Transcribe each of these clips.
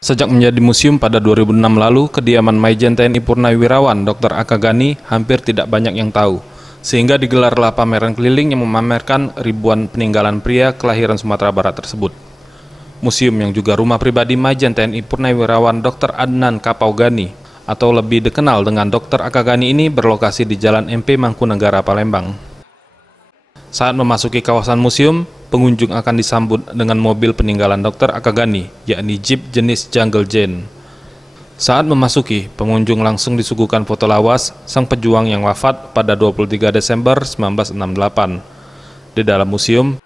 Sejak menjadi museum pada 2006 lalu, kediaman Maijen TNI Purnawirawan Dr. Akagani hampir tidak banyak yang tahu, sehingga digelarlah pameran keliling yang memamerkan ribuan peninggalan pria kelahiran Sumatera Barat tersebut. Museum yang juga rumah pribadi Maijen TNI Purnawirawan Dr. Adnan Kapaugani, atau lebih dikenal dengan Dr. Akagani ini berlokasi di Jalan MP Mangkunegara, Palembang. Saat memasuki kawasan museum, pengunjung akan disambut dengan mobil peninggalan Dr. Akagani, yakni Jeep jenis Jungle Jane. Saat memasuki, pengunjung langsung disuguhkan foto lawas sang pejuang yang wafat pada 23 Desember 1968. Di dalam museum,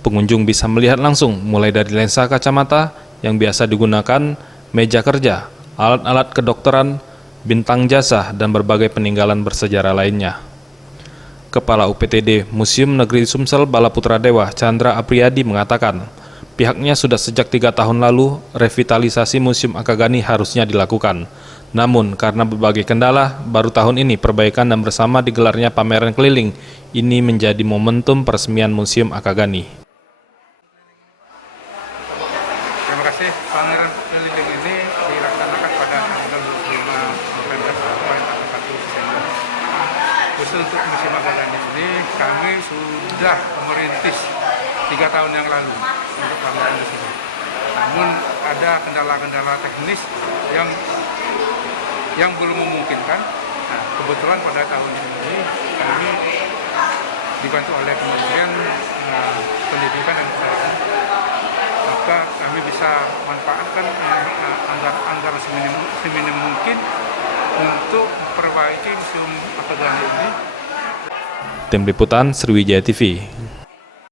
pengunjung bisa melihat langsung mulai dari lensa kacamata yang biasa digunakan, meja kerja, alat-alat kedokteran, bintang jasa, dan berbagai peninggalan bersejarah lainnya. Kepala UPTD Museum Negeri Sumsel Balaputra Dewa, Chandra Apriyadi, mengatakan pihaknya sudah sejak 3 tahun lalu revitalisasi Museum Akagani harusnya dilakukan. Namun karena berbagai kendala, baru tahun ini perbaikan dan bersama digelarnya pameran keliling ini menjadi momentum peresmian Museum Akagani. Terima kasih. Pameran keliling ini dilaksanakan pada tanggal 25 November sampai 1 Desember. Khusus untuk Museum Akagani ini kami sudah merintis 3 tahun yang lalu untuk pameran di sini. Namun ada kendala-kendala teknis yang belum memungkinkan. Nah, kebetulan pada tahun ini kami dibantu oleh Kementerian Pendidikan dan Kebudayaan, maka kami bisa manfaatkan anggaran seminim mungkin untuk perbaiki Museum Akagani ini. Tim Liputan Sriwijaya TV.